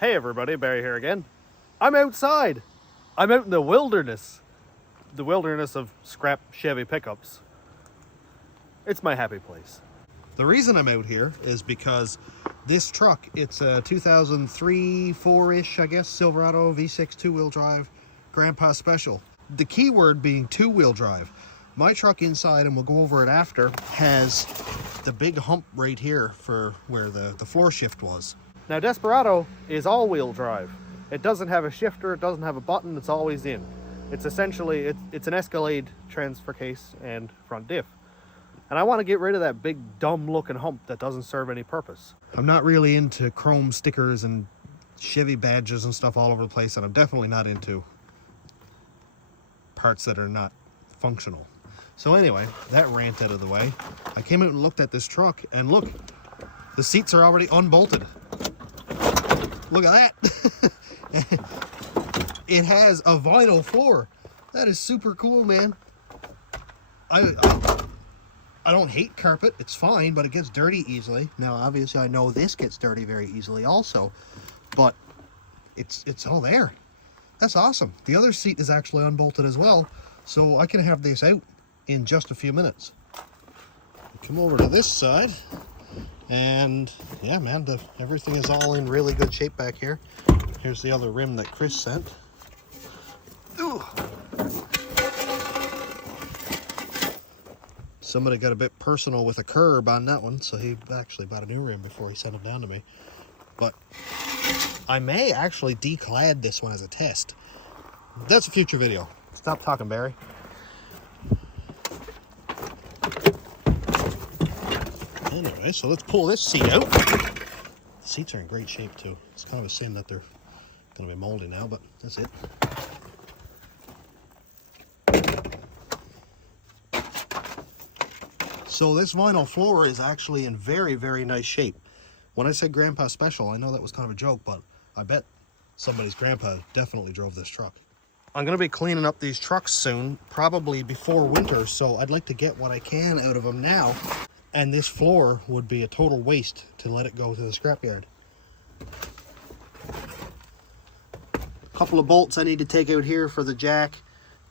Hey everybody, Barry here again. I'm outside. I'm out in the wilderness. The wilderness of scrap Chevy pickups. It's my happy place. The reason I'm out here is because this truck, it's a 2003, 4-ish, I guess, Silverado V6 two-wheel drive Grandpa Special. The key word being two-wheel drive. My truck inside, and we'll go over it after, has the big hump right here for where the floor shift was. Now Desperado is all-wheel drive. It doesn't have a shifter, it doesn't have a button, it's always in. It's essentially, it's an Escalade transfer case and front diff. And I want to get rid of that big dumb looking hump that doesn't serve any purpose. I'm not really into chrome stickers and Chevy badges and stuff all over the place, and I'm definitely not into parts that are not functional. So anyway, that rant out of the way, I came out and looked at this truck, and look, the seats are already unbolted. Look at that. It has a vinyl floor. That is super cool, man. I don't hate carpet. It's fine, but it gets dirty easily. Now, obviously, I know this gets dirty very easily also, but it's all there. That's awesome. The other seat is actually unbolted as well, so I can have this out in just a few minutes. Come over to this side, and yeah, man, everything is all in really good shape back here. Here's the other rim that Chris sent. Ooh. Somebody got a bit personal with a curb on that one, so he actually bought a new rim before he sent it down to me. But I may actually declad this one as a test. That's a future video. Stop talking, Barry. Anyway, so let's pull this seat out. The seats are in great shape too. It's kind of a sin that they're going to be moldy now, but that's it. So this vinyl floor is actually in very, very nice shape. When I said Grandpa Special, I know that was kind of a joke, but I bet somebody's grandpa definitely drove this truck. I'm going to be cleaning up these trucks soon, probably before winter, so I'd like to get what I can out of them now. And this floor would be a total waste to let it go to the scrapyard. A couple of bolts I need to take out here for the jack.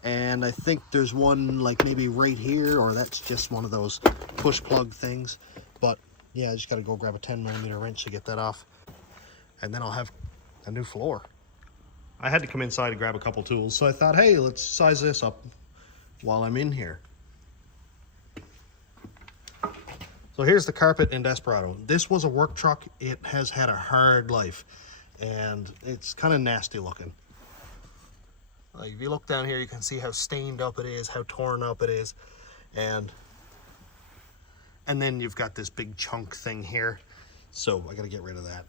And I think there's one like maybe right here, or that's just one of those push plug things. But yeah, I just got to go grab a 10mm wrench to get that off. And then I'll have a new floor. I had to come inside and grab a couple tools, so I thought, hey, let's size this up while I'm in here. So here's the carpet in Desperado. This was a work truck. It has had a hard life, and it's kind of nasty looking. Like if you look down here, you can see how stained up it is, how torn up it is, and then you've got this big chunk thing here. So I got to get rid of that.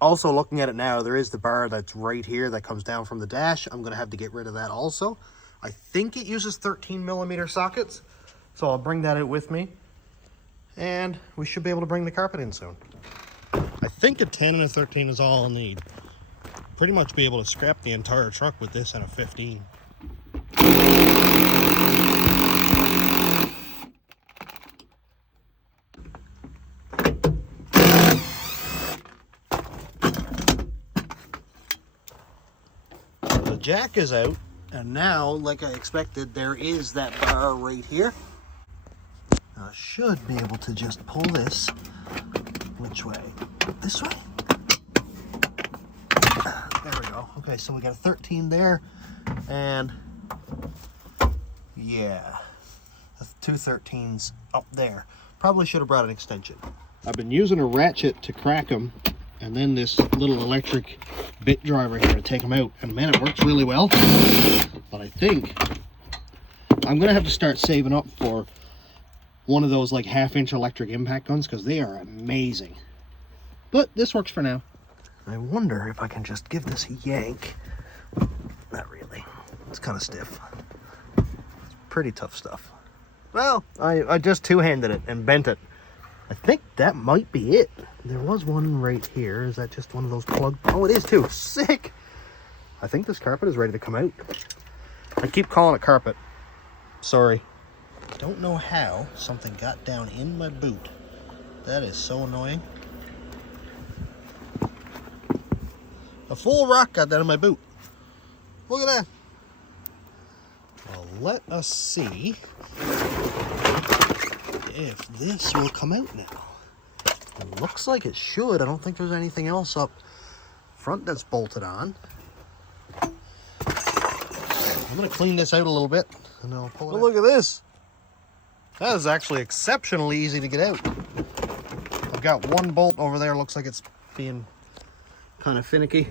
Also, looking at it now, there is the bar that's right here that comes down from the dash. I'm going to have to get rid of that also. I think it uses 13mm sockets, so I'll bring that out with me. And we should be able to bring the carpet in soon. I think a 10 and a 13 is all I'll need. Pretty much be able to scrap the entire truck with this and a 15. The jack is out, and now, like I expected, there is that bar right here. I should be able to just pull this. Which way? This way? There we go. Okay, so we got a 13 there, and yeah, two 13s up there. Probably should have brought an extension. I've been using a ratchet to crack them, and then this little electric bit driver here to take them out, and man, it works really well. But I think I'm gonna have to start saving up for one of those like 1/2-inch electric impact guns, because they are amazing. But this works for now. I wonder if I can just give this a yank. Not really. It's kind of stiff. It's pretty tough stuff. Well, I just two-handed it and bent it. I think that might be it. There was one right here. Is that just one of those plug? Oh, it is too. Sick. I think this carpet is ready to come out. I keep calling it carpet. Sorry. Don't know how something got down in my boot. That is so annoying. A full rock got that in my boot. Look at that. Well, let us see if this will come out now. It looks like it should. I don't think there's anything else up front that's bolted on. I'm gonna clean this out a little bit and I'll pull it out. Look at this. That is actually exceptionally easy to get out. I've got one bolt over there. Looks like it's being kind of finicky.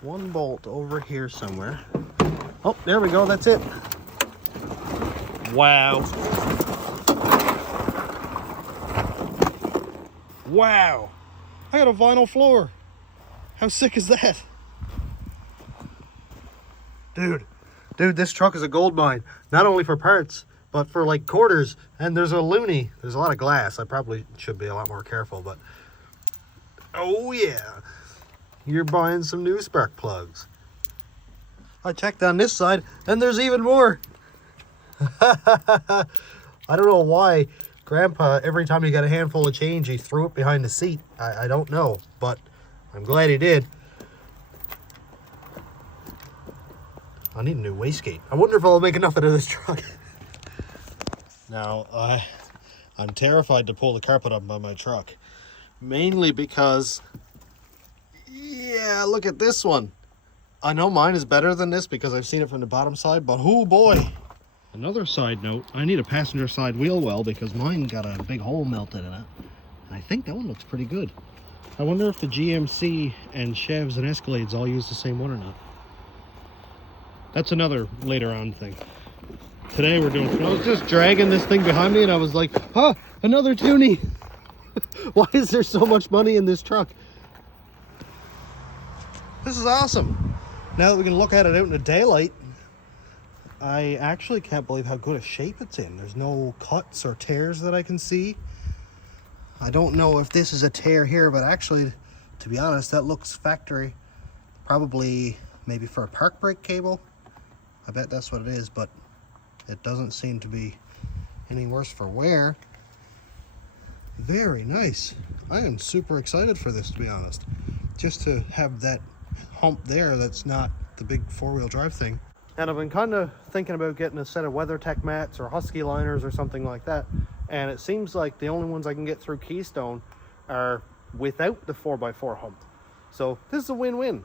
One bolt over here somewhere. Oh, there we go. That's it. Wow. Wow. I got a vinyl floor. How sick is that? Dude, this truck is a gold mine. Not only for parts, but for like quarters. And there's a loonie. There's a lot of glass. I probably should be a lot more careful, but oh yeah. You're buying some new spark plugs. I checked on this side and there's even more. I don't know why Grandpa, every time he got a handful of change, he threw it behind the seat. I don't know, but I'm glad he did. I need a new wastegate. I wonder if I'll make enough out of this truck. Now, I'm terrified to pull the carpet up by my truck. Mainly because, yeah, look at this one. I know mine is better than this because I've seen it from the bottom side, but oh boy. Another side note, I need a passenger side wheel well because mine got a big hole melted in it. And I think that one looks pretty good. I wonder if the GMC and Chevs and Escalades all use the same one or not. That's another later on thing. Today we're doing, I was just dragging this thing behind me and I was like, huh, another toonie. Why is there so much money in this truck? This is awesome. Now that we can look at it out in the daylight, I actually can't believe how good a shape it's in. There's no cuts or tears that I can see. I don't know if this is a tear here, but actually, to be honest, that looks factory. Probably maybe for a park brake cable. I bet that's what it is, but it doesn't seem to be any worse for wear. Very nice. I am super excited for this, to be honest. Just to have that hump there that's not the big four-wheel drive thing. And I've been kind of thinking about getting a set of WeatherTech mats or Husky liners or something like that. And it seems like the only ones I can get through Keystone are without the 4x4 hump. So this is a win-win.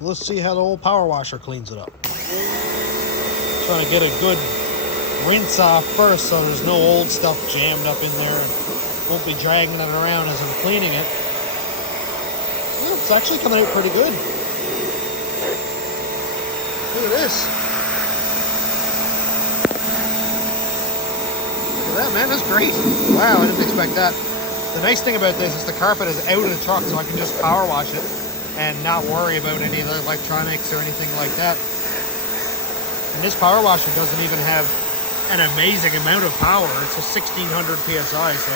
Let's see how the old power washer cleans it up. Trying to get a good rinse off first so there's no old stuff jammed up in there and won't be dragging it around as I'm cleaning it. Yeah, it's actually coming out pretty good. Look at this. Look at that, man. That's great. Wow, I didn't expect that. The nice thing about this is the carpet is out of the truck, so I can just power wash it and not worry about any of the electronics or anything like that. And this power washer doesn't even have an amazing amount of power. It's a 1600 PSI, so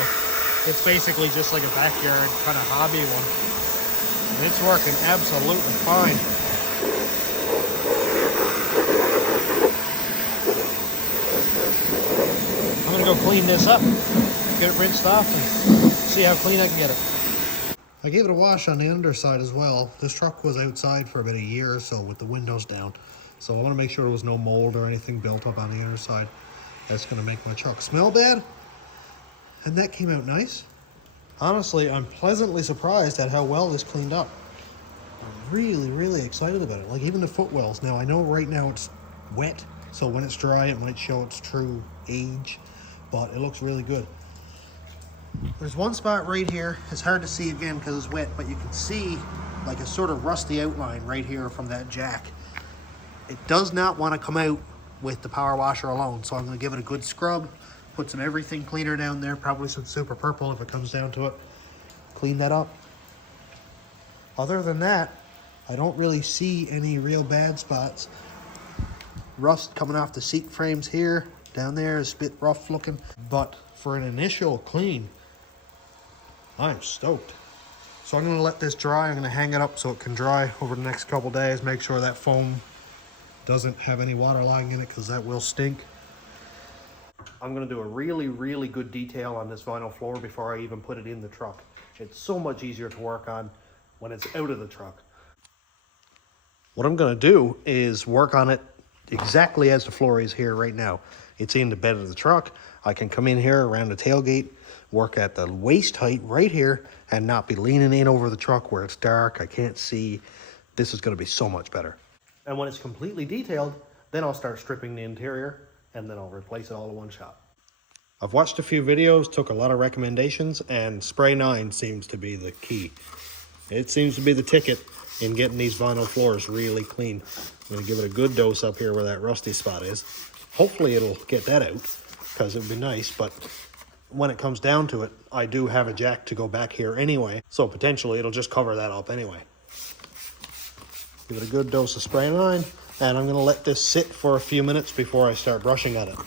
it's basically just like a backyard kind of hobby one. And it's working absolutely fine. I'm gonna go clean this up, get it rinsed off, and see how clean I can get it. I gave it a wash on the underside as well. This truck was outside for about a year or so with the windows down. So I want to make sure there was no mold or anything built up on the underside. That's going to make my truck smell bad. And that came out nice. Honestly, I'm pleasantly surprised at how well this cleaned up. I'm really, really excited about it. Like even the footwells. Now I know right now it's wet, so when it's dry it might show its true age, but it looks really good. There's one spot right here. It's hard to see again because it's wet, but you can see like a sort of rusty outline right here from that jack. It does not want to come out with the power washer alone, so I'm going to give it a good scrub, put some everything cleaner down there, probably some super purple if it comes down to it. Clean that up. Other than that, I don't really see any real bad spots. Rust coming off the seat frames here, down there is a bit rough looking, but for an initial clean, I'm stoked. So I'm going to let this dry. I'm going to hang it up so it can dry over the next couple days, make sure that foam doesn't have any waterlogging in it because that will stink. I'm going to do a really, really good detail on this vinyl floor before I even put it in the truck. It's so much easier to work on when it's out of the truck. What I'm going to do is work on it exactly as the floor is here right now. It's in the bed of the truck. I can come in here around the tailgate, work at the waist height right here, and not be leaning in over the truck where it's dark, I can't see. This is going to be so much better. And when it's completely detailed, then I'll start stripping the interior, and then I'll replace it all in one shot. I've watched a few videos, took a lot of recommendations, and Spray 9 seems to be the key. It seems to be the ticket in getting these vinyl floors really clean. I'm going to give it a good dose up here where that rusty spot is. Hopefully it'll get that out, because it would be nice, but when it comes down to it, I do have a jack to go back here anyway, so potentially it'll just cover that up anyway. Give it a good dose of Spray 9, and I'm going to let this sit for a few minutes before I start brushing at it.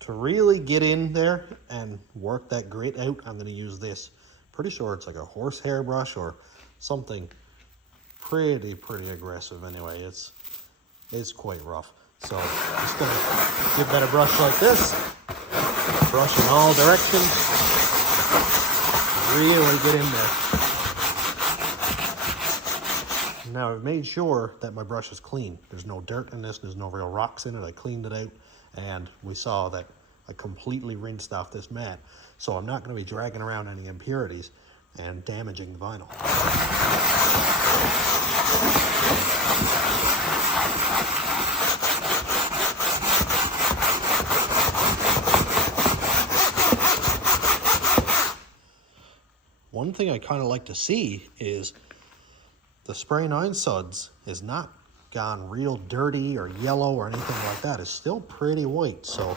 To really get in there and work that grit out, I'm going to use this. Pretty sure it's like a horsehair brush or something pretty aggressive anyway. It's quite rough. So I'm just going to give that a brush like this. Brush in all directions. Really get in there. Now I've made sure that my brush is clean. There's no dirt in this. There's no real rocks in it. I cleaned it out, and we saw that I completely rinsed off this mat. So I'm not going to be dragging around any impurities and damaging the vinyl. One thing I kind of like to see is the Spray 9 suds is not gone real dirty or yellow or anything like that. It's still pretty white, so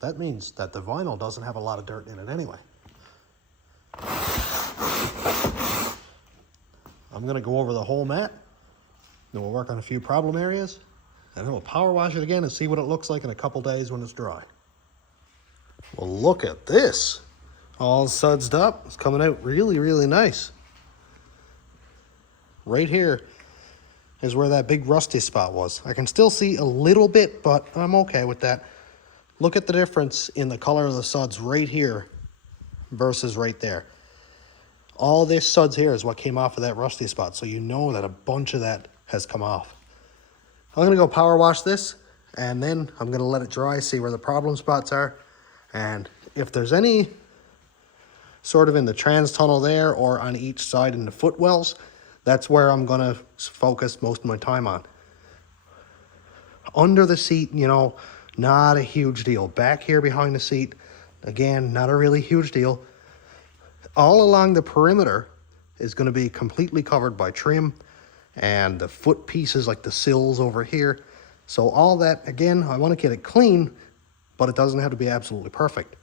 that means that the vinyl doesn't have a lot of dirt in it anyway. I'm going to go over the whole mat, then we'll work on a few problem areas, and then we'll power wash it again and see what it looks like in a couple days when it's dry. Well, look at this. All sudsed up. It's coming out really nice. Right here is where that big rusty spot was. I can still see a little bit, but I'm okay with that. Look at the difference in the color of the suds right here versus right there. All this suds here is what came off of that rusty spot, so you know that a bunch of that has come off. I'm going to go power wash this, and then I'm going to let it dry, see where the problem spots are, and if there's any sort of in the trans tunnel there or on each side in the footwells, that's where I'm going to focus most of my time on. Under the seat, you know, not a huge deal. Back here behind the seat, again, not a really huge deal. All along the perimeter is going to be completely covered by trim, and the foot pieces like the sills over here. So all that, again, I want to get it clean, but it doesn't have to be absolutely perfect.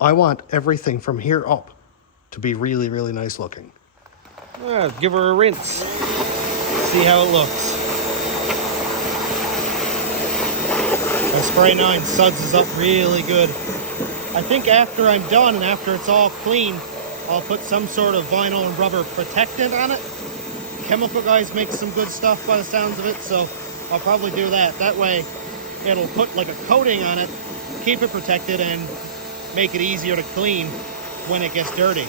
I want everything from here up to be really nice looking. Give her a rinse. See how it looks. My Spray 9 suds is up really good. I think after I'm done and after it's all clean, I'll put some sort of vinyl and rubber protectant on it. Chemical guys make some good stuff by the sounds of it, so I'll probably do that. That way it'll put like a coating on it, keep it protected, and make it easier to clean when it gets dirty.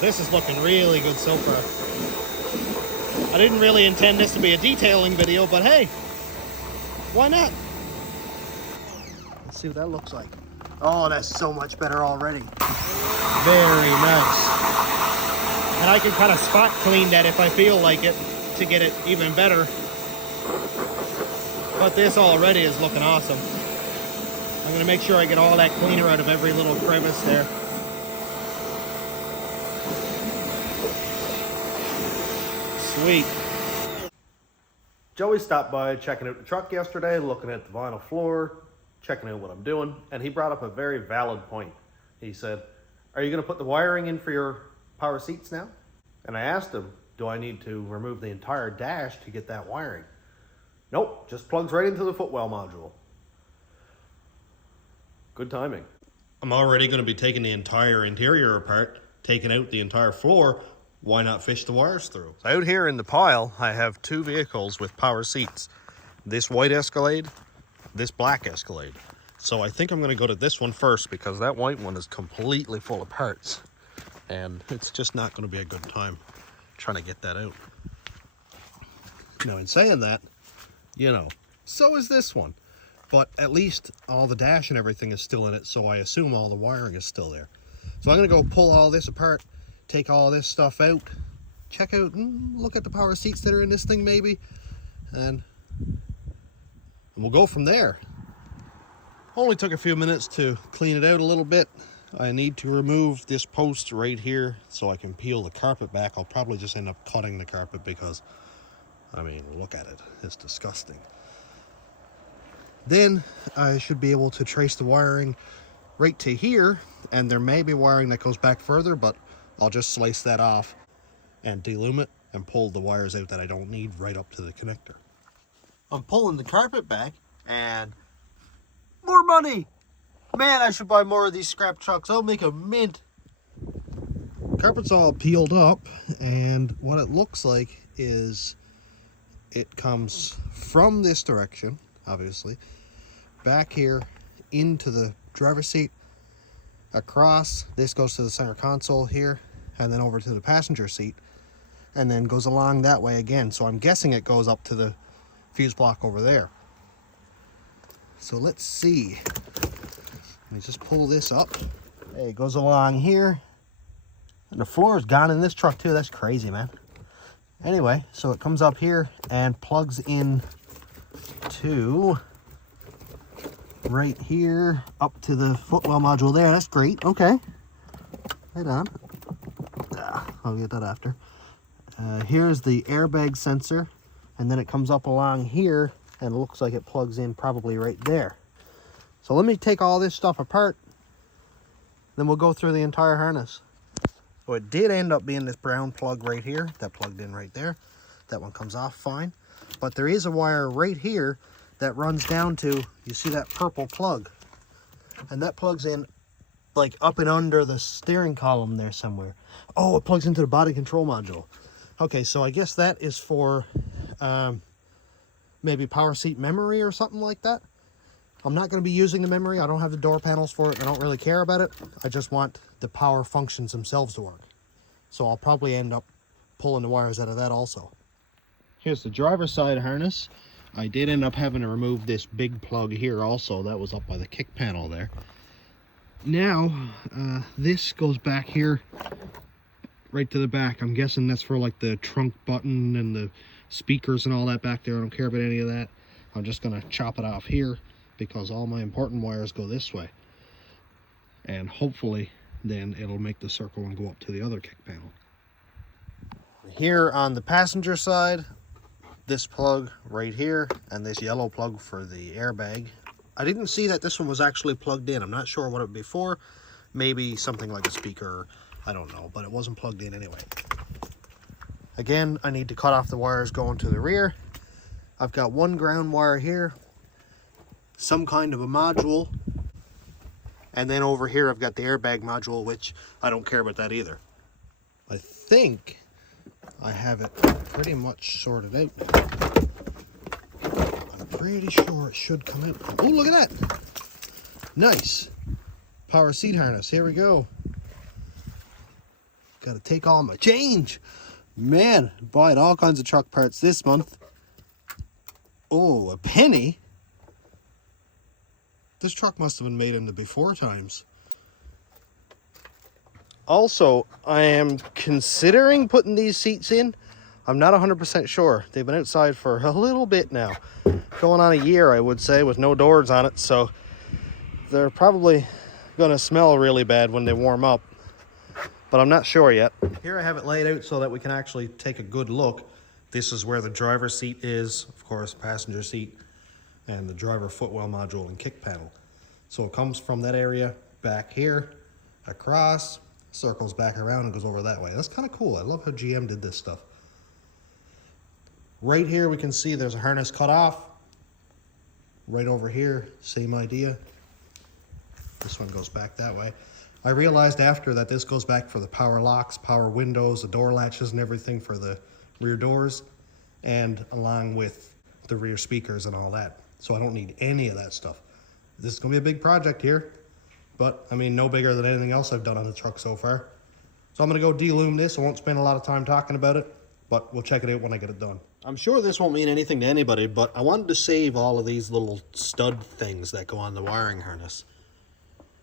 This is looking really good so far. I didn't really intend this to be a detailing video, but hey, why not? Let's see what that looks like. Oh, that's so much better already. Very nice. And I can kind of spot clean that if I feel like it to get it even better. But this already is looking awesome. I'm going to make sure I get all that cleaner out of every little crevice there. Sweet. Joey stopped by checking out the truck yesterday, looking at the vinyl floor, checking out what I'm doing, and he brought up a very valid point. He said, "Are you going to put the wiring in for your power seats now?" And I asked him, do I need to remove the entire dash to get that wiring? Nope, just plugs right into the footwell module. Good timing. I'm already going to be taking the entire interior apart, taking out the entire floor. Why not fish the wires through? So out here in the pile, I have two vehicles with power seats. This white Escalade, this black Escalade. So I think I'm going to go to this one first because that white one is completely full of parts. And it's just not going to be a good time trying to get that out. Now, in saying that, you know, so is this one. But at least all the dash and everything is still in it, so I assume all the wiring is still there. So I'm going to go pull all this apart, take all this stuff out, check out, look at the power seats that are in this thing maybe, and we'll go from there. Only took a few minutes to clean it out a little bit. I need to remove this post right here so I can peel the carpet back. I'll probably just end up cutting the carpet because, I mean, look at it. It's disgusting. Then I should be able to trace the wiring right to here, and there may be wiring that goes back further, but I'll just slice that off and delume it and pull the wires out that I don't need right up to the connector. I'm pulling the carpet back and more money! Man, I should buy more of these scrap trucks. I'll make a mint. Carpet's all peeled up, and what it looks like is it comes from this direction, obviously, back here into the driver's seat, across. This goes to the center console here, and then over to the passenger seat, and then goes along that way again. So I'm guessing it goes up to the fuse block over there. So let's see. Let me just pull this up. Hey, it goes along here. And the floor is gone in this truck too. That's crazy, man. Anyway, so it comes up here and plugs in to right here up to the footwell module there. That's great. Okay. Right on. I'll get that after. Here's the airbag sensor. And then it comes up along here and it looks like it plugs in probably right there. So let me take all this stuff apart, then we'll go through the entire harness. So it did end up being this brown plug right here that plugged in right there. That one comes off fine. But there is a wire right here that runs down to, you see that purple plug? And that plugs in like up and under the steering column there somewhere. Oh, it plugs into the body control module. Okay, so I guess that is for maybe power seat memory or something like that. I'm not going to be using the memory. I don't have the door panels for it. I don't really care about it. I just want the power functions themselves to work. So I'll probably end up pulling the wires out of that also. Here's the driver's side harness. I did end up having to remove this big plug here also. That was up by the kick panel there. Now, this goes back here, right to the back. I'm guessing that's for like the trunk button and the speakers and all that back there. I don't care about any of that. I'm just going to chop it off here, because all my important wires go this way, and hopefully then it'll make the circle and go up to the other kick panel. Here on the passenger side, this plug right here and this yellow plug for the airbag. I didn't see that this one was actually plugged in. I'm not sure what it would be for. Maybe something like a speaker, I don't know, but it wasn't plugged in anyway. Again, I need to cut off the wires going to the rear. I've got one ground wire here, some kind of a module, and then over here I've got the airbag module, which I don't care about that either. I think I have it pretty much sorted out now. I'm pretty sure it should come out. Oh, look at that! Nice! Power seat harness, here we go. Gotta take all my change! Man, buying all kinds of truck parts this month. Oh, a penny? This truck must have been made in the before times. Also, I am considering putting these seats in. I'm not 100% sure. They've been outside for a little bit now. Going on a year, I would say, with no doors on it. So they're probably going to smell really bad when they warm up. But I'm not sure yet. Here I have it laid out so that we can actually take a good look. This is where the driver's seat is, of course, passenger seat, and the driver footwell module and kick panel. So it comes from that area back here, across, circles back around and goes over that way. That's kind of cool. I love how GM did this stuff. Right here we can see there's a harness cut off. Right over here, same idea. This one goes back that way. I realized after that this goes back for the power locks, power windows, the door latches and everything for the rear doors, and along with the rear speakers and all that. So I don't need any of that stuff. This is gonna be a big project here, but I mean, no bigger than anything else I've done on the truck so far. So I'm gonna go de-loom this. I won't spend a lot of time talking about it, but we'll check it out when I get it done. I'm sure this won't mean anything to anybody, but I wanted to save all of these little stud things that go on the wiring harness.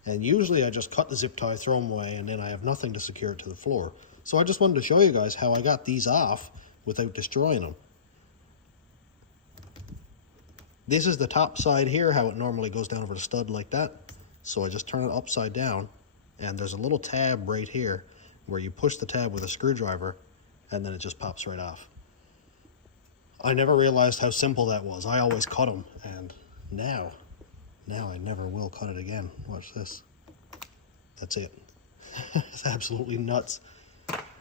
And usually I just cut the zip tie, throw them away, and then I have nothing to secure it to the floor. So I just wanted to show you guys how I got these off without destroying them. This is the top side here, how it normally goes down over the stud like that. So I just turn it upside down, and there's a little tab right here where you push the tab with a screwdriver, and then it just pops right off. I never realized how simple that was. I always cut them, and now I never will cut it again. Watch this. That's it. It's absolutely nuts.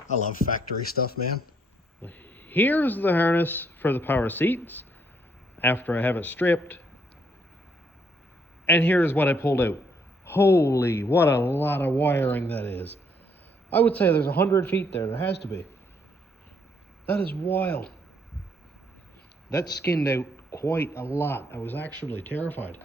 I love factory stuff, man. Here's the harness for the power seats after I have it stripped. And here's what I pulled out. Holy, what a lot of wiring that is. I would say there's 100 feet there. There has to be. That is wild. That skinned out quite a lot. I was actually terrified.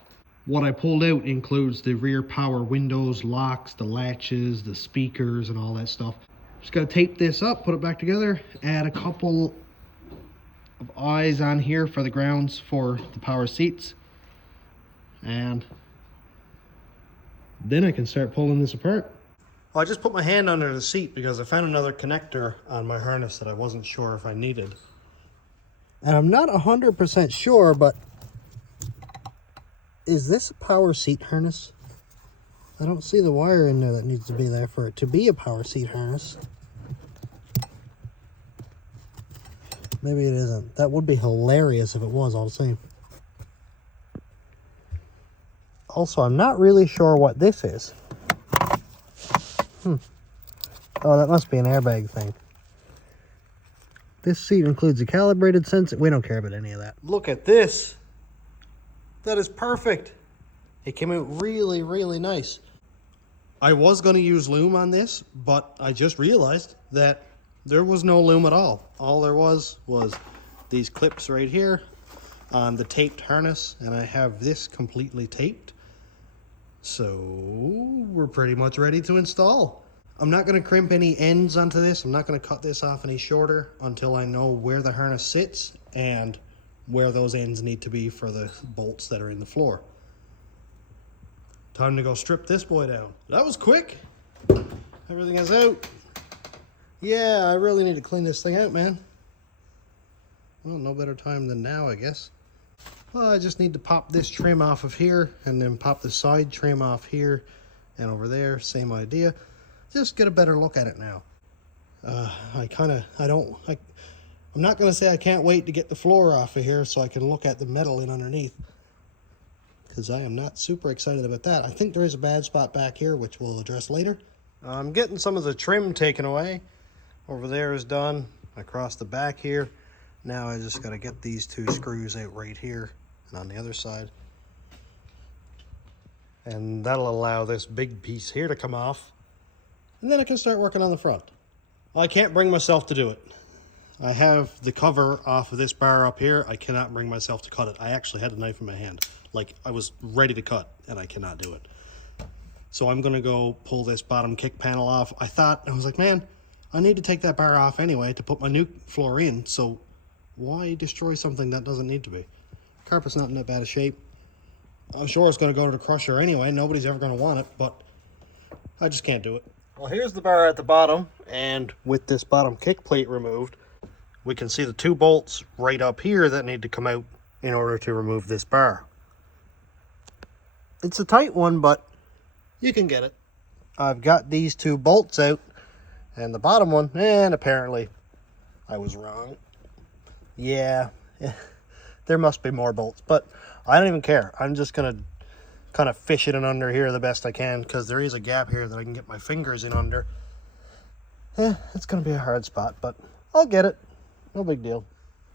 What I pulled out includes the rear power windows, locks, the latches, the speakers, and all that stuff. Just gotta tape this up, put it back together, add a couple of eyes on here for the grounds for the power seats, and then I can start pulling this apart. Well, I just put my hand under the seat because I found another connector on my harness that I wasn't sure if I needed. And I'm not 100% sure, but is this a power seat harness? I don't see the wire in there that needs to be there for it to be a power seat harness. Maybe it isn't. That would be hilarious if it was all the same. Also, I'm not really sure what this is. Oh, that must be an airbag thing. This seat includes a calibrated sensor. We don't care about any of that. Look at this. That is perfect. It came out really, really nice. I was going to use loom on this, but I just realized that there was no loom at all. All there was these clips right here on the taped harness, and I have this completely taped. So we're pretty much ready to install. I'm not going to crimp any ends onto this. I'm not going to cut this off any shorter until I know where the harness sits and where those ends need to be for the bolts that are in the floor. Time to go strip this boy down. That was quick. Everything is out. Yeah, I really need to clean this thing out, man. Well, no better time than now, I guess. Well, I just need to pop this trim off of here and then pop the side trim off here and over there. Same idea. Just get a better look at it now. I'm not going to say I can't wait to get the floor off of here so I can look at the metal in underneath, because I am not super excited about that. I think there is a bad spot back here, which we'll address later. I'm getting some of the trim taken away. Over there is done. Across the back here. Now I just got to get these two screws out right here and on the other side. And that'll allow this big piece here to come off. And then I can start working on the front. I can't bring myself to do it. I have the cover off of this bar up here. I cannot bring myself to cut it. I actually had a knife in my hand. Like, I was ready to cut, and I cannot do it. So I'm going to go pull this bottom kick panel off. I was like, man, I need to take that bar off anyway to put my new floor in, so why destroy something that doesn't need to be? Carpet's not in that bad a shape. I'm sure it's going to go to the crusher anyway. Nobody's ever going to want it, but I just can't do it. Well, here's the bar at the bottom, and with this bottom kick plate removed, we can see the two bolts right up here that need to come out in order to remove this bar. It's a tight one, but you can get it. I've got these two bolts out, and the bottom one, and apparently I was wrong. Yeah, there must be more bolts, but I don't even care. I'm just going to kind of fish it in under here the best I can, because there is a gap here that I can get my fingers in under. It's going to be a hard spot, but I'll get it. No big deal.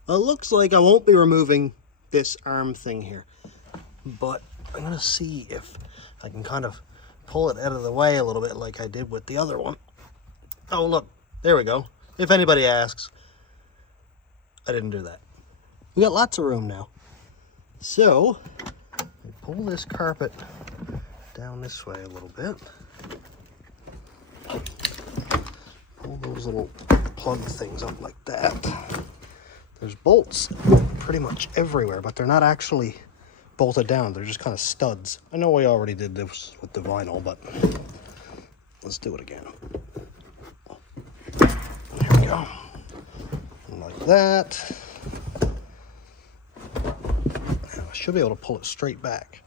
Well, it looks like I won't be removing this arm thing here, but I'm going to see if I can kind of pull it out of the way a little bit like I did with the other one. Oh, look, there we go. If anybody asks, I didn't do that. We got lots of room now. So, pull pull this carpet down this way a little bit. Pull those little plug things up like that. There's bolts pretty much everywhere, but they're not actually bolted down. They're just kind of studs. I know we already did this with the vinyl, but let's do it again. There we go. And like that. Now I should be able to pull it straight back.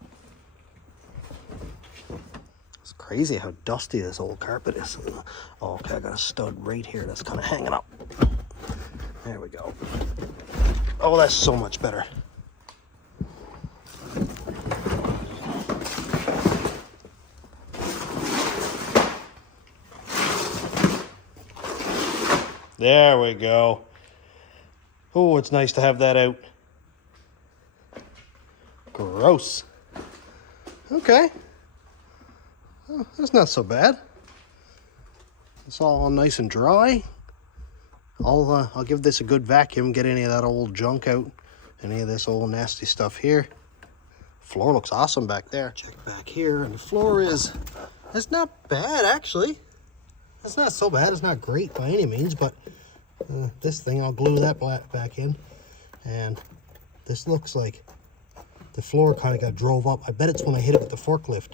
It's crazy how dusty this old carpet is. Oh, okay, I got a stud right here that's kind of hanging up. There we go. Oh, that's so much better. There we go. Oh, it's nice to have that out. Gross. Okay. Oh, that's not so bad. It's all nice and dry. I'll give this a good vacuum, get any of that old junk out, any of this old nasty stuff here. Floor looks awesome back there. Check back here, and the floor it's not bad actually. It's not so bad. It's not great by any means, but this thing, I'll glue that back in, and this looks like the floor kind of got drove up. I bet it's when I hit it with the forklift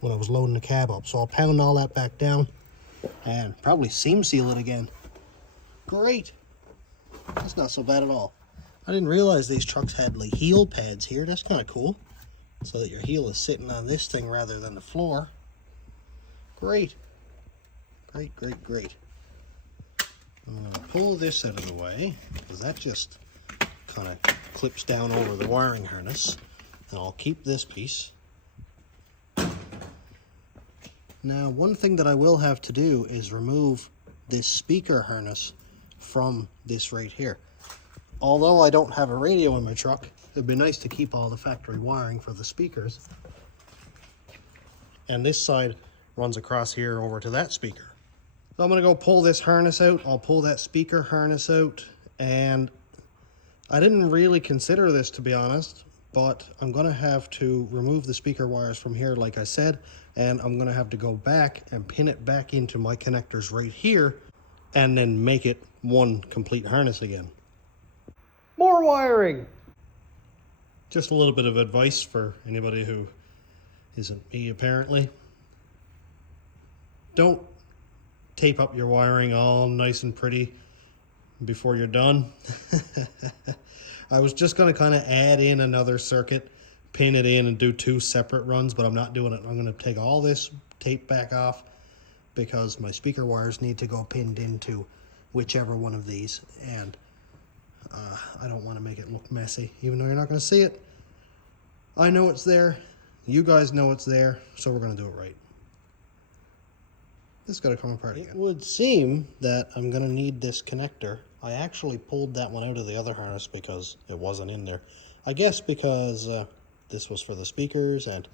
when I was loading the cab up. So I'll pound all that back down and probably seam seal it again. Great. That's not so bad at all. I didn't realize these trucks had like heel pads here. That's kind of cool. So that your heel is sitting on this thing rather than the floor. Great. Great, great, great. I'm going to pull this out of the way because that just kind of clips down over the wiring harness. And I'll keep this piece. Now, one thing that I will have to do is remove this speaker harness from this right here. Although I don't have a radio in my truck, it'd be nice to keep all the factory wiring for the speakers. And this side runs across here over to that speaker. So I'm going to go pull this harness out. I'll pull that speaker harness out, and I didn't really consider this, to be honest, but I'm going to have to remove the speaker wires from here like I said, and I'm going to have to go back and pin it back into my connectors right here and then make it one complete harness again. More wiring! Just a little bit of advice for anybody who isn't me, apparently. Don't tape up your wiring all nice and pretty before you're done. I was just going to kind of add in another circuit, pin it in and do 2 separate runs, but I'm not doing it. I'm going to take all this tape back off because my speaker wires need to go pinned into whichever one of these, and I don't want to make it look messy, even though you're not going to see it. I know it's there. You guys know it's there, so we're going to do it right. This has got to come apart again. It would seem that I'm going to need this connector. I actually pulled that one out of the other harness because it wasn't in there. I guess because this was for the speakers and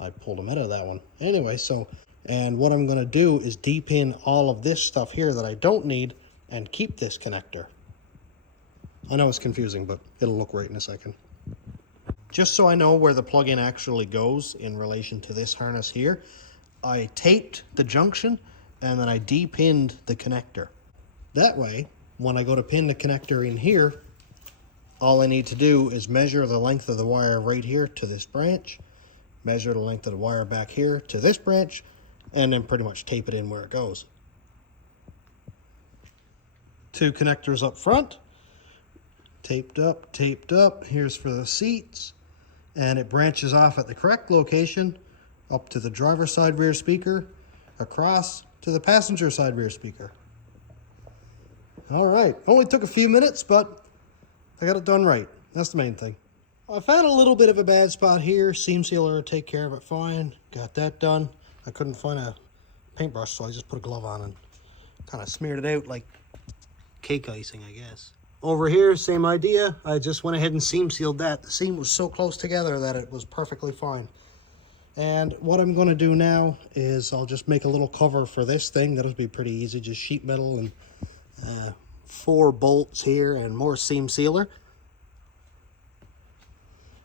I pulled them out of that one. Anyway, and what I'm going to do is de-pin all of this stuff here that I don't need and keep this connector. I know it's confusing, but it'll look right in a second. Just so I know where the plug-in actually goes in relation to this harness here, I taped the junction and then I de-pinned the connector. That way, when I go to pin the connector in here, all I need to do is measure the length of the wire right here to this branch, measure the length of the wire back here to this branch, and then pretty much tape it in where it goes. 2 connectors up front, taped up, taped up. Here's for the seats, and it branches off at the correct location up to the driver's side rear speaker, across to the passenger side rear speaker. All right, only took a few minutes, but I got it done right. That's the main thing. I found a little bit of a bad spot here. Seam sealer will take care of it fine. Got that done. I couldn't find a paintbrush, so I just put a glove on and kind of smeared it out like cake icing, I guess. Over here, same idea. I just went ahead and seam sealed that. The seam was so close together that it was perfectly fine. And what I'm going to do now is I'll just make a little cover for this thing. That'll be pretty easy. Just sheet metal and 4 bolts here and more seam sealer.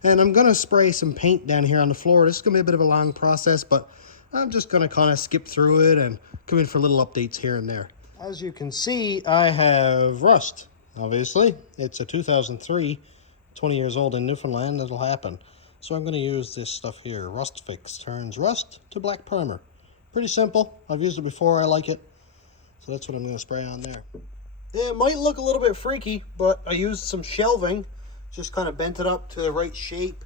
And I'm gonna spray some paint down here on the floor. This is gonna be a bit of a long process, but I'm just gonna kind of skip through it and come in for little updates here and there. As you can see, I have rust, obviously. It's a 2003, 20 years old in Newfoundland, that'll happen. So I'm gonna use this stuff here. Rust Fix turns rust to black primer. Pretty simple. I've used it before, I like it. So that's what I'm gonna spray on there. It might look a little bit freaky, but I used some shelving, just kind of bent it up to the right shape.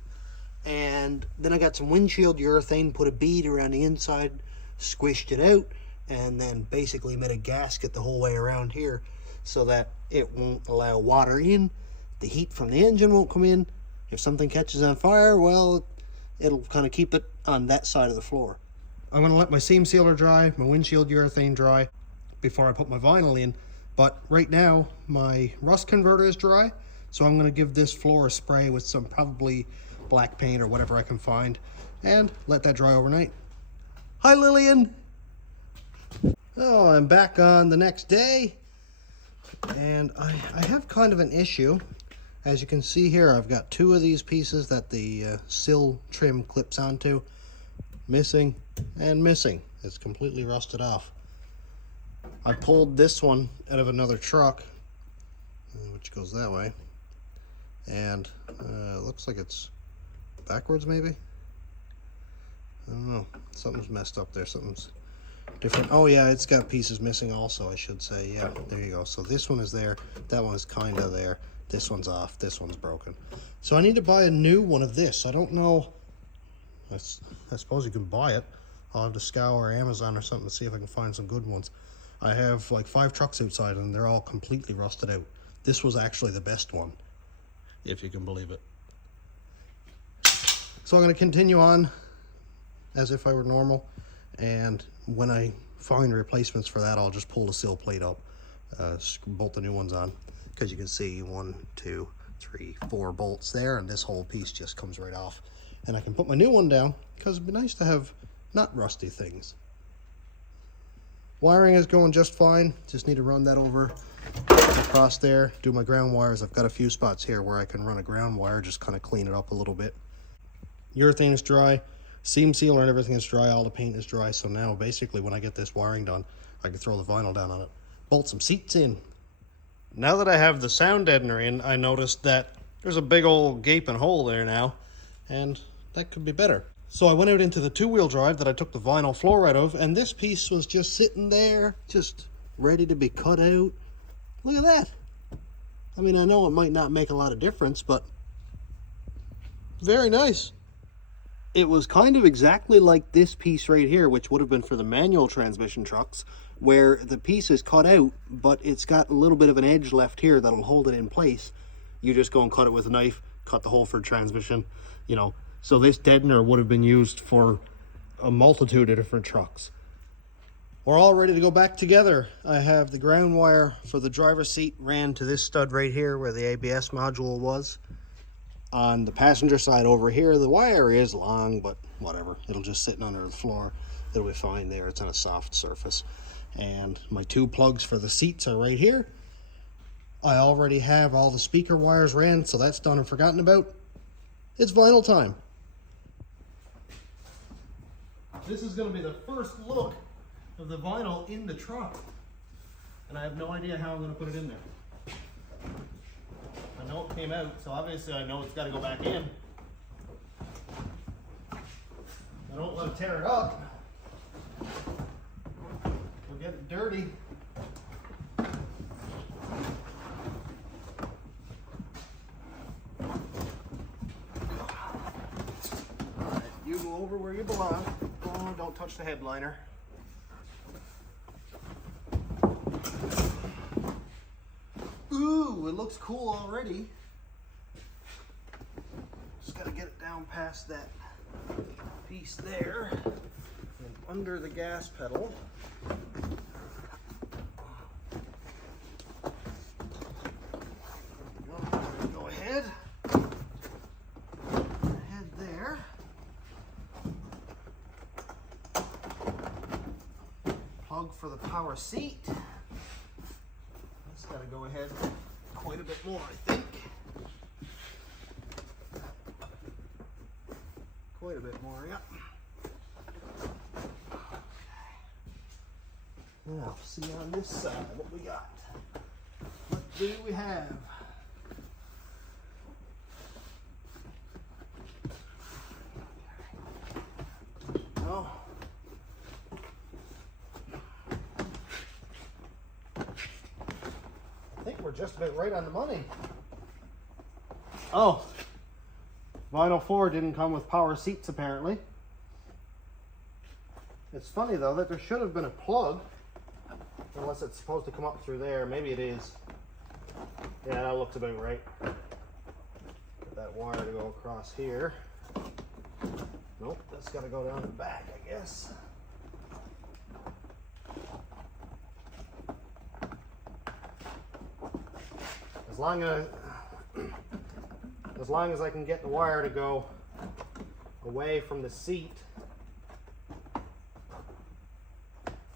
And then I got some windshield urethane, put a bead around the inside, squished it out, and then basically made a gasket the whole way around here so that it won't allow water in. The heat from the engine won't come in. If something catches on fire, well, it'll kind of keep it on that side of the floor. I'm going to let my seam sealer dry, my windshield urethane dry before I put my vinyl in. But right now, my rust converter is dry, so I'm going to give this floor a spray with some probably black paint or whatever I can find, and let that dry overnight. Hi, Lillian! Oh, I'm back on the next day, and I have kind of an issue. As you can see here, I've got two of these pieces that the sill trim clips onto. Missing and missing. It's completely rusted off. I pulled this one out of another truck, which goes that way, and it looks like it's backwards maybe? I don't know. Something's messed up there. Something's different. Oh yeah, it's got pieces missing also, I should say. Yeah, there you go. So this one is there. That one is kind of there. This one's off. This one's broken. So I need to buy a new one of this. I don't know. I suppose you can buy it. I'll have to scour Amazon or something to see if I can find some good ones. I have like 5 trucks outside and they're all completely rusted out. This was actually the best one, if you can believe it. So I'm going to continue on as if I were normal, and when I find replacements for that, I'll just pull the sill plate up, bolt the new ones on, because you can see 1, 2, 3, 4 bolts there, and this whole piece just comes right off. And I can put my new one down, because it'd be nice to have not rusty things. Wiring is going just fine. Just need to run that over across there, do my ground wires. I've got a few spots here where I can run a ground wire, just kind of clean it up a little bit. Urethane is dry, seam sealer and everything is dry, all the paint is dry. So now basically when I get this wiring done, I can throw the vinyl down on it, bolt some seats in. Now that I have the sound deadener in, I noticed that there's a big old gaping hole there now, and that could be better. So I went out into the 2-wheel drive that I took the vinyl floor out of, and this piece was just sitting there, just ready to be cut out. Look at that. I mean, I know it might not make a lot of difference, but very nice. It was kind of exactly like this piece right here, which would have been for the manual transmission trucks, where the piece is cut out, but it's got a little bit of an edge left here that'll hold it in place. You just go and cut it with a knife, cut the hole for transmission, you know. So this deadener would have been used for a multitude of different trucks. We're all ready to go back together. I have the ground wire for the driver's seat ran to this stud right here where the ABS module was. On the passenger side over here, the wire is long, but whatever. It'll just sit under the floor. It'll be fine there. It's on a soft surface. And my 2 plugs for the seats are right here. I already have all the speaker wires ran, so that's done and forgotten about. It's vinyl time. This is going to be the first look of the vinyl in the truck, and I have no idea how I'm going to put it in there. I know it came out, so obviously I know it's got to go back in. I don't want to tear it up. We'll get it dirty. Alright, you go over where you belong. Oh, don't touch the headliner. Ooh, it looks cool already. Just gotta get it down past that piece there and under the gas pedal. Go ahead. Head there. Plug for the power seat. Got to go ahead quite a bit more, I think. Quite a bit more, yeah. Now, see on this side what we got. What do we have? Oh. I think we're just about right on the money. Oh. Vinyl floor didn't come with power seats apparently. It's funny though that there should have been a plug. Unless it's supposed to come up through there. Maybe it is. Yeah, that looks about right. Get that wire to go across here. Nope, that's got to go down the back, I guess. As long as I can get the wire to go away from the seat.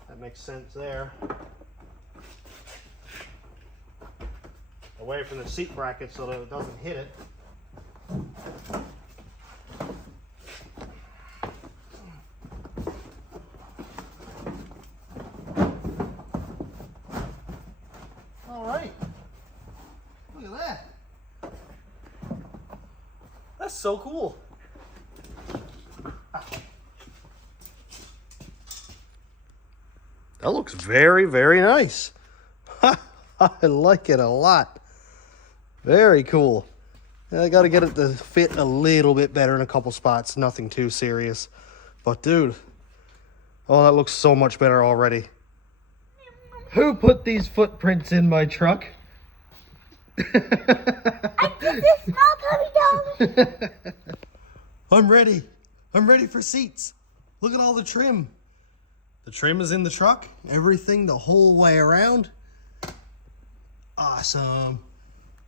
That makes sense there. Away from the seat bracket so that it doesn't hit it. All right. Look at that. That's so cool. That looks very, very nice. I like it a lot. Very cool. I got to get it to fit a little bit better in a couple spots. Nothing too serious. But dude, oh, that looks so much better already. Who put these footprints in my truck? I did this small puppy dog. I'm ready. I'm ready for seats. Look at all the trim. The trim is in the truck. Everything the whole way around. Awesome.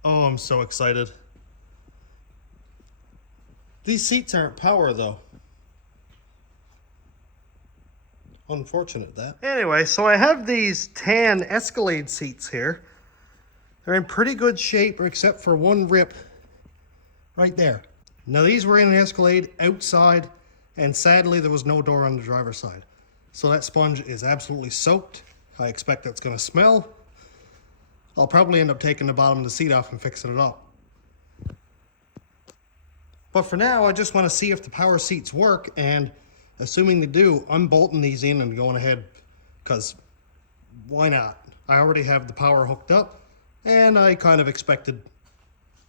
Oh, I'm so excited. These seats aren't power though. Unfortunate that. Anyway, so I have these tan Escalade seats here. They're in pretty good shape except for one rip right there. Now these were in an Escalade outside and sadly there was no door on the driver's side. So that sponge is absolutely soaked. I expect that's gonna smell. I'll probably end up taking the bottom of the seat off and fixing it up. But for now, I just want to see if the power seats work, and assuming they do, I'm bolting these in and going ahead, because why not? I already have the power hooked up, and I kind of expected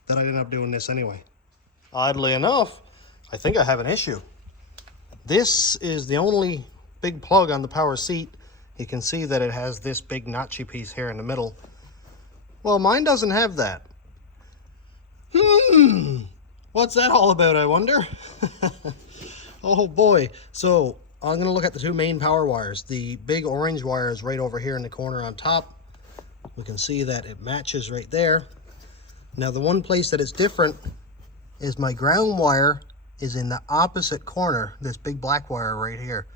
that I'd end up doing this anyway. Oddly enough, I think I have an issue. This is the only big plug on the power seat. You can see that it has this big notchy piece here in the middle. Well, mine doesn't have that. What's that all about, I wonder? Oh boy. So I'm going to look at the two main power wires. The big orange wire is right over here in the corner on top. We can see that it matches right there. Now the one place that is different is my ground wire is in the opposite corner, this big black wire right here.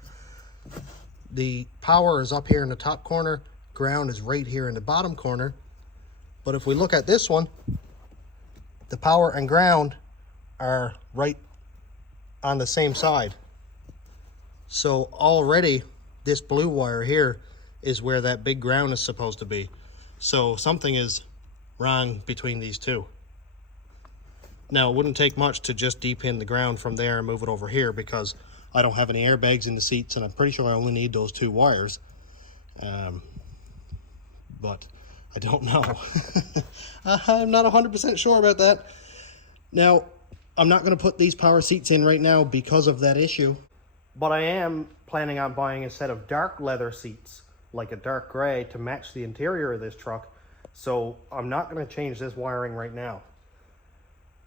The power is up here in the top corner, ground is right here in the bottom corner. But if we look at this one, the power and ground are right on the same side. So already this blue wire here is where that big ground is supposed to be. So something is wrong between these two. Now it wouldn't take much to just depin the ground from there and move it over here because I don't have any airbags in the seats and I'm pretty sure I only need those two wires. But I don't know. I'm not 100% sure about that. Now, I'm not going to put these power seats in right now because of that issue. But I am planning on buying a set of dark leather seats, like a dark gray, to match the interior of this truck. So I'm not going to change this wiring right now.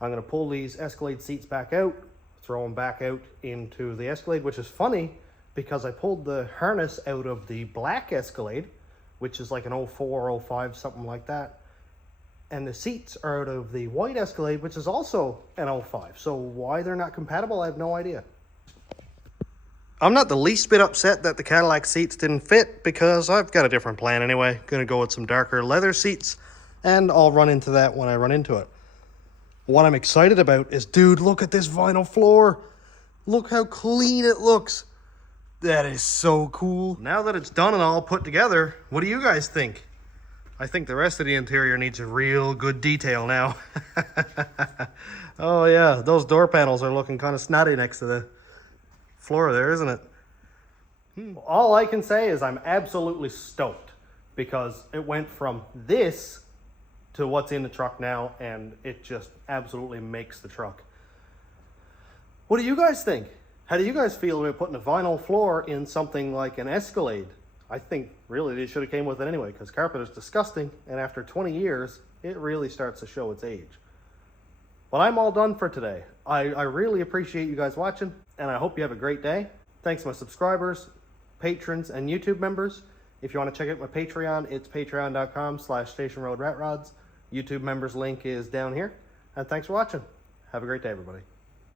I'm going to pull these Escalade seats back out, throw them back out into the Escalade, which is funny because I pulled the harness out of the black Escalade, which is like an 04, 05, something like that. And the seats are out of the white Escalade, which is also an 05. So why they're not compatible, I have no idea. I'm not the least bit upset that the Cadillac seats didn't fit because I've got a different plan anyway. Gonna go with some darker leather seats and I'll run into that when I run into it. What I'm excited about is, dude, look at this vinyl floor. Look how clean it looks. That is so cool. Now that it's done and all put together, what do you guys think? I think the rest of the interior needs a real good detail now. Oh yeah, those door panels are looking kind of snotty next to the floor there, isn't it? All I can say is I'm absolutely stoked because it went from this to what's in the truck now, and it just absolutely makes the truck. What do you guys think? How do you guys feel about putting a vinyl floor in something like an Escalade? I think really they should have came with it anyway, because carpet is disgusting, and after 20 years, it really starts to show its age. But I'm all done for today. I really appreciate you guys watching, and I hope you have a great day. Thanks to my subscribers, patrons, and YouTube members. If you want to check out my Patreon, it's patreon.com/stationroadratrods. YouTube members link is down here. And thanks for watching. Have a great day, everybody.